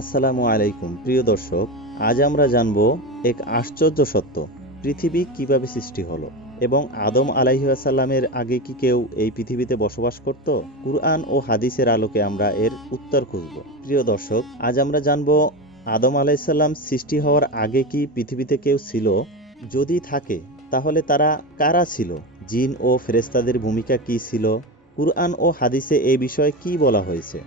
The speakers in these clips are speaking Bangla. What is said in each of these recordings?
আসসালামু আলাইকুম প্রিয় দর্শক, আজ আমরা জানব এক আশ্চর্য সত্য। পৃথিবী কিভাবে সৃষ্টি হলো এবং আদম আলাইহিসসালামের আগে কি কেউ এই পৃথিবীতে বসবাস করত? কুরআন ও হাদিসের আলোকে আমরা এর উত্তর খুঁজব। প্রিয় দর্শক, আজ আমরা জানব আদম আলাইহিসসালাম সৃষ্টি হওয়ার আগে কি পৃথিবীতে কেউ ছিল? যদি থাকে তাহলে তারা কারা ছিল? জিন ও ফেরেশতাদের ভূমিকা কি ছিল? কুরআন ও হাদিসে এই বিষয়ে কি বলা হয়েছে?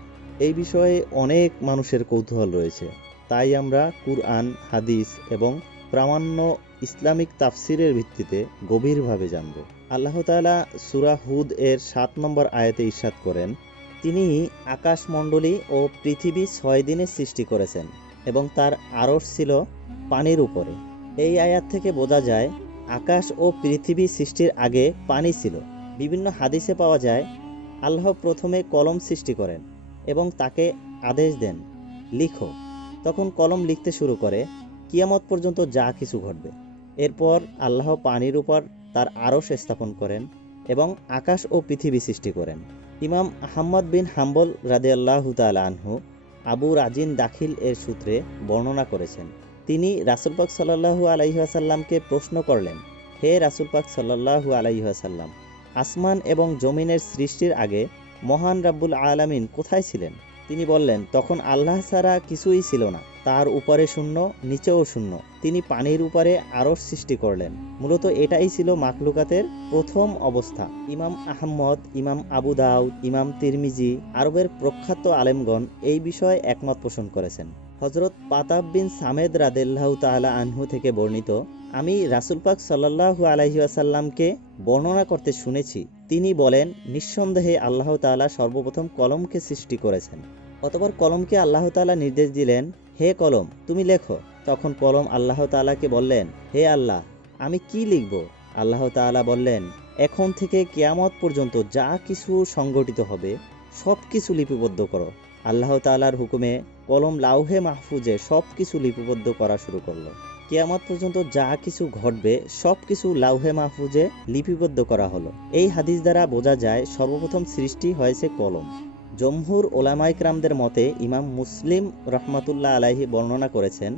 এই বিষয়ে অনেক মানুষের কৌতূহল রয়েছে, তাই আমরা কুরআন, হাদিস এবং প্রামাণ্য ইসলামিক তাফসিরের ভিত্তিতে গভীরভাবে জানব। আল্লাহ তাআলা সূরা হুদ এর 7 নম্বর আয়াতে ইরশাদ করেন, তিনি আকাশমণ্ডলী ও পৃথিবী 6 দিনে সৃষ্টি করেছেন এবং তার আরশ ছিল পানির উপরে। এই আয়াত থেকে বোঝা যায় আকাশ ও পৃথিবী সৃষ্টির আগে পানি ছিল। বিভিন্ন হাদিসে পাওয়া যায় আল্লাহ প্রথমে কলম সৃষ্টি করেন এবং তাকে আদেশ দেন, লিখো। তখন কলম লিখতে শুরু করে, কিয়ামত পর্যন্ত যা কিছু ঘটবে। এরপর আল্লাহ পানির উপর তার আরশ স্থাপন করেন এবং আকাশ ও পৃথিবী সৃষ্টি করেন। ইমাম আহমদ বিন হাম্বল রাদিয়াল্লাহু তাআলা আনহু আবু রাজিন দাখিল এর সূত্রে বর্ণনা করেছেন, তিনি রাসূল পাক সাল্লাল্লাহু আলাইহি ওয়াসাল্লামকে প্রশ্ন করলেন, হে রাসূল পাক সাল্লাল্লাহু আলাইহি ওয়াসাল্লাম, আসমান এবং জমিনের সৃষ্টির আগে মহান রাব্বুল আলামিন কোথায় ছিলেন? তিনি বললেন, তখন আল্লাহ ছাড়া কিছুই ছিল না, তার উপরে শূন্য, নিচেও শূন্য। তিনি পানির উপরে আরশ সৃষ্টি করলেন। মূলত এটাই ছিল মাখলুকাতের প্রথম অবস্থা। ইমাম আহমদ, ইমাম আবু দাউদ, ইমাম তিরমিজি, আরবের প্রখ্যাত আলেমগণ এই বিষয়ে একমত পোষণ করেছেন। হযরত পাতাব বিন সামেদ রাদিয়াল্লাহু তাআলা আনহু থেকে বর্ণিত, আমি রাসূল পাক সাল্লাল্লাহু আলাইহি ওয়াসাল্লামকে বর্ণনা করতে শুনেছি, তিনি বলেন, নিঃসন্দেহে আল্লাহ তাআলা সর্বপ্রথম কলমকে সৃষ্টি করেছেন। অতঃপর কলমকে আল্লাহ তাআলা নির্দেশ দিলেন, হে কলম, তুমি লেখো। তখন কলম আল্লাহ তাআলাকে বললেন, হে আল্লাহ, আমি কি লিখব? আল্লাহ তাআলা বললেন, এখন থেকে কিয়ামত পর্যন্ত যা কিছু সংঘটিত হবে সব কিছু লিপিবদ্ধ করো। আল্লাহ তাআলার হুকুমে কলম লাউহে মাহফুজে সব কিছু লিপিবদ্ধ করা শুরু করলো। কিয়ামত পর্যন্ত যা কিছু ঘটবে সব কিছু লাউহে মাহফুজে লিপিবদ্ধ করা হলো। এই হাদিস দ্বারা বোঝা যায় সর্বপ্রথম সৃষ্টি হয়েছে কলম। জমহুর ওলামায়ে কেরামদের মতে ইমাম মুসলিম রহমাতুল্লাহ আলাইহি বর্ণনা করেছেন,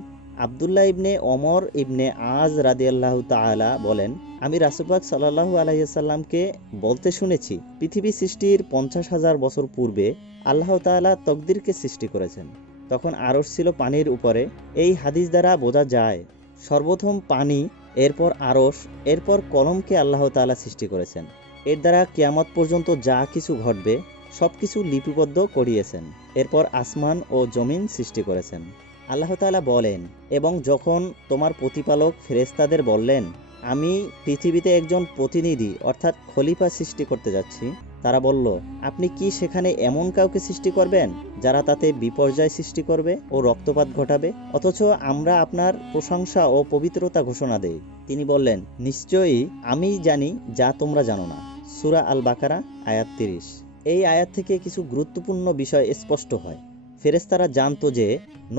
আব্দুল্লাহ ইবনে ওমর ইবনে আজ রাদিয়াল্লাহু তাআলা বলেন, আমি রাসূল পাক সাল্লাল্লাহু আলাইহি সাল্লামকে বলতে শুনেছি, পৃথিবী সৃষ্টির 50,000 বছর পূর্বে আল্লাহ তাআলা তকদিরকে সৃষ্টি করেছেন। তখন আরশ ছিল পানির উপরে। এই হাদিস দ্বারা বোঝা যায় সর্বপ্রথম পানি, এরপর আরশ, এরপর কলমকে আল্লাহ তাআলা সৃষ্টি করেছেন। এর দ্বারা কিয়ামত পর্যন্ত যা কিছু ঘটবে সব কিছু লিপিবদ্ধ করিয়েছেন। এরপর আসমান ও জমিন সৃষ্টি করেছেন। আল্লাহ তাআলা বলেন, এবং যখন তোমার প্রতিপালক ফেরেশতাদের বললেন, আমি পৃথিবীতে একজন প্রতিনিধি অর্থাৎ খলিফা সৃষ্টি করতে যাচ্ছি, তারা বলল, আপনি কি সেখানে এমন কাউকে সৃষ্টি করবেন যারা তাতে বিপর্যয় সৃষ্টি করবে ও রক্তপাত ঘটাবে? অথচ আমরা আপনার প্রশংসা ও পবিত্রতা ঘোষণা দেই। তিনি বললেন, নিশ্চয়ই আমি জানি যা তোমরা জানো না। সূরা আল বাকারা আয়াত 30। এই আয়াত থেকে কিছু গুরুত্বপূর্ণ বিষয় স্পষ্ট হয়। ফেরেশতারা জানতো যে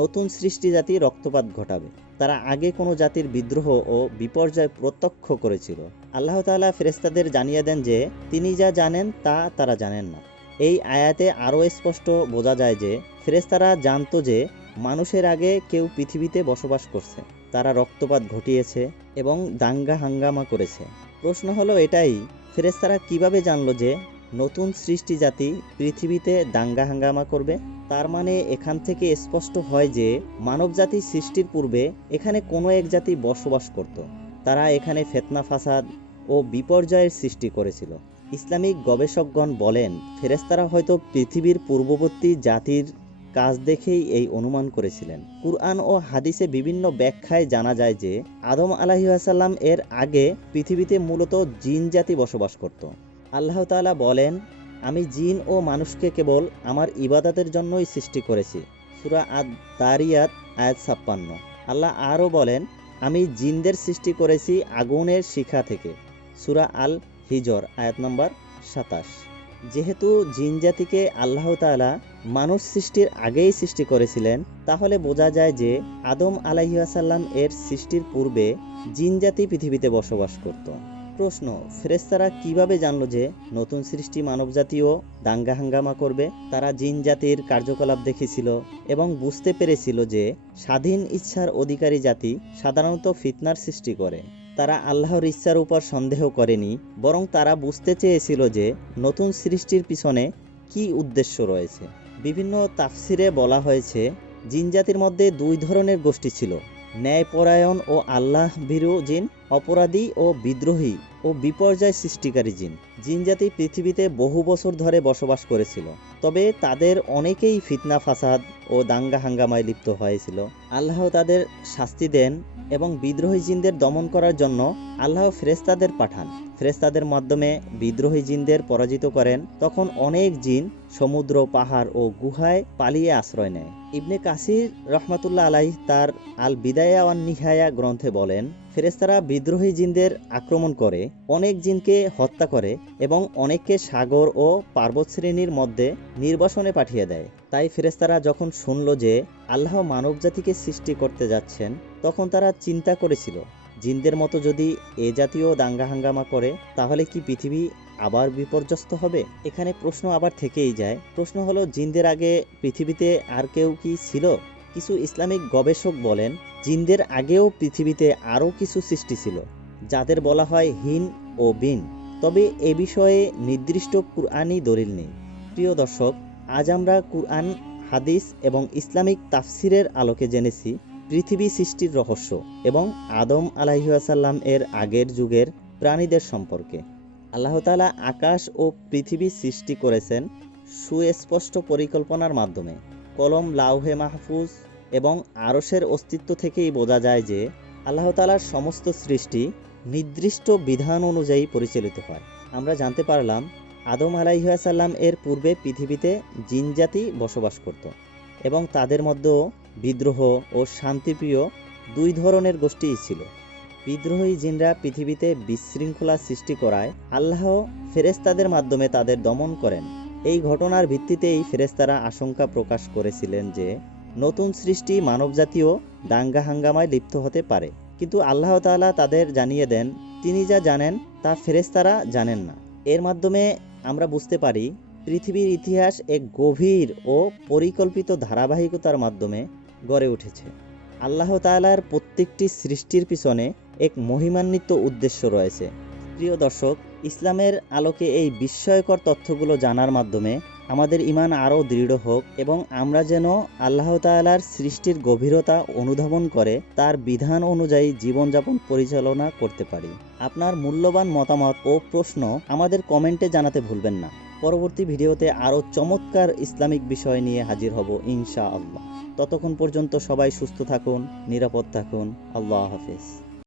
নতুন সৃষ্টি জাতি রক্তপাত ঘটাবে। তারা আগে কোনো জাতির বিদ্রোহ ও বিপর্যয় প্রত্যক্ষ করেছিল। আল্লাহ তাআলা ফেরেশতাদের জানিয়ে দেন যে তিনি যা জানেন তা তারা জানেন না। এই আয়াতে আরও স্পষ্ট বোঝা যায় যে ফেরেশতারা জানতো যে মানুষের আগে কেউ পৃথিবীতে বসবাস করছে, তারা রক্তপাত ঘটিয়েছে এবং দাঙ্গা হাঙ্গামা করেছে। প্রশ্ন হলো এটাই, ফেরেশতারা কিভাবে জানলো যে নতুন সৃষ্টি জাতি পৃথিবীতে দাঙ্গা হাঙ্গামা করবে? তার মানে এখান থেকে স্পষ্ট হয় যে মানবজাতি সৃষ্টির পূর্বে এখানে কোনো এক জাতি বসবাস করত। তারা এখানে ফিতনা ফাসাদ ও বিপর্যয়ের সৃষ্টি করেছিল। ইসলামিক গবেষকগণ বলেন, ফেরেশতারা হয়তো পৃথিবীর পূর্ববর্তী জাতির কাজ দেখেই এই অনুমান করেছিলেন। কুরআন ও হাদিসে বিভিন্ন ব্যাখ্যায় জানা যায় যে আদম আলাইহিস সালাম এর আগে পৃথিবীতে মূলত জিন জাতি বসবাস করত। আল্লাহ তাআলা বলেন, আমি জিন ও মানুষকে কেবল আমার ইবাদতের জন্যই সৃষ্টি করেছি। সূরা আদ-দারিয়াত আয়াত 56। আল্লাহ আরও বলেন, আমি জিনদের সৃষ্টি করেছি আগুনের শিখা থেকে। সূরা আল হিজর আয়াত নম্বর 27। যেহেতু জিন জাতিকে আল্লাহ তাআলা মানুষ সৃষ্টির আগেই সৃষ্টি করেছিলেন, তাহলে বোঝা যায় যে আদম আলাইহিস সালাম এর সৃষ্টির পূর্বে জিন জাতি পৃথিবীতে বসবাস করত। প্রশ্ন, ফেরেশতারা কিভাবে জানলো যে নতুন সৃষ্টি মানবজাতীয় দাঙ্গা হাঙ্গামা করবে? তারা জিন জাতির কার্যকলাপ দেখেছিল এবং বুঝতে পেরেছিল যে স্বাধীন ইচ্ছার অধিকারী জাতি সাধারণত ফিতনার সৃষ্টি করে। তারা আল্লাহর ইচ্ছার উপর সন্দেহ করেনি, বরং তারা বুঝতে চেয়েছিল যে নতুন সৃষ্টির পিছনে কী উদ্দেশ্য রয়েছে। বিভিন্ন তাফসিরে বলা হয়েছে, জিন জাতির মধ্যে দুই ধরনের গোষ্ঠী ছিল: ন্যায়পরায়ণ ও আল্লাহ ভীরু জিন, অপরাধী ও বিদ্রোহী ও বিপর্যয় সৃষ্টিকারী জিন। জিন জাতি পৃথিবীতে বহু বছর ধরে বসবাস করেছিল, তবে তাদের অনেকেই ফিতনা ফাসাদ ও দাঙ্গা হাঙ্গামায় লিপ্ত হয়েছিল। আল্লাহ তাদের শাস্তি দেন এবং বিদ্রোহী জিনদের দমন করার জন্য আল্লাহ ফেরেশতাদের পাঠান। ফেরেশতাদের মাধ্যমে বিদ্রোহী জিনদের পরাজিত করেন। তখন অনেক জিন সমুদ্র, পাহাড় ও গুহায় পালিয়ে আশ্রয় নেয়। ইবনে কাসির রহমাতুল্লাহ আলাইহ তার আল বিদায়া ওয়ান নিহায়া গ্রন্থে বলেন, ফেরেশতারা বিদ্রোহী জিনদের আক্রমণ করে, অনেক জিনকে হত্যা করে এবং অনেককে সাগর ও পার্বত শ্রেণীর মধ্যে নির্বাসনে পাঠিয়ে দেয়। তাই ফেরেশতারা যখন শুনল যে আল্লাহ মানবজাতিকে সৃষ্টি করতে যাচ্ছেন, তখন তারা চিন্তা করেছিল, জিনদের মতো যদি এ জাতীয় দাঙ্গা হাঙ্গামা করে তাহলে কি পৃথিবী আবার বিপর্যস্ত হবে? এখানে প্রশ্ন আবার থেকেই যায়। প্রশ্ন হলো, জিনদের আগে পৃথিবীতে আর কেউ কি ছিল? কিছু ইসলামিক গবেষক বলেন, জিনদের আগেও পৃথিবীতে আরও কিছু সৃষ্টি ছিল, যাদের বলা হয় হিন ও বিন। তবে এ বিষয়ে নির্দিষ্ট কুরআনি দলিল নেই। প্রিয় দর্শক, আজ আমরা কুরআন, হাদিস এবং ইসলামিক তাফসিরের আলোকে জেনেছি পৃথিবী সৃষ্টির রহস্য এবং আদম আলাইহিসসালাম এর আগের যুগের প্রাণীদের সম্পর্কে। আল্লাহ তাআলা আকাশ ও পৃথিবী সৃষ্টি করেছেন সুস্পষ্ট পরিকল্পনার মাধ্যমে। কলম, লাউহে মাহফুজ এবং আরশের অস্তিত্ব থেকেই বোঝা যায় যে আল্লাহ তাআলার সমস্ত সৃষ্টি নির্দিষ্ট বিধান অনুযায়ী পরিচালিত হয়। আমরা জানতে পারলাম আদম আলাইহিসসালাম এর পূর্বে পৃথিবীতে জিনজাতি বসবাস করত এবং তাদের মধ্যেও বিদ্রোহ ও শান্তিপ্রিয় দুই ধরনের গোষ্ঠীই ছিল। বিদ্রোহী জিনরা পৃথিবীতে বিশৃঙ্খলা সৃষ্টি করায় আল্লাহ ফেরেশতাদের মাধ্যমে তাদের দমন করেন। এই ঘটনার ভিত্তিতেই ফেরেশতারা আশঙ্কা প্রকাশ করেছিলেন যে নতুন সৃষ্টি মানবজাতীয় দাঙ্গা হাঙ্গামায় লিপ্ত হতে পারে। কিন্তু আল্লাহ তাআলা তাদের জানিয়ে দেন, তিনি যা জানেন তা ফেরেশতারা জানেন না। এর মাধ্যমে আমরা বুঝতে পারি পৃথিবীর ইতিহাস এক গভীর ও পরিকল্পিত ধারাবাহিকতার মাধ্যমে গড়ে উঠেছে। আল্লাহ তাআলার প্রত্যেকটি সৃষ্টির পিছনে এক মহিমান্বিত উদ্দেশ্য রয়েছে। প্রিয় দর্শক, ইসলামের আলোকে এই বিস্ময়কর তথ্যগুলো জানার মাধ্যমে আমাদের ঈমান আরও দৃঢ় হোক এবং আমরা যেন আল্লাহ তাআলার সৃষ্টির গভীরতা অনুধাবন করে তার বিধান অনুযায়ী জীবনযাপন পরিচালনা করতে পারি। আপনার মূল্যবান মতামত ও প্রশ্ন আমাদের কমেন্টে জানাতে ভুলবেন না। পরবর্তী ভিডিওতে আরও চমৎকার ইসলামিক বিষয় নিয়ে হাজির হব ইনশাআল্লাহ। ততক্ষণ পর্যন্ত সবাই সুস্থ থাকুন, নিরাপদ থাকুন। আল্লাহ হাফেজ।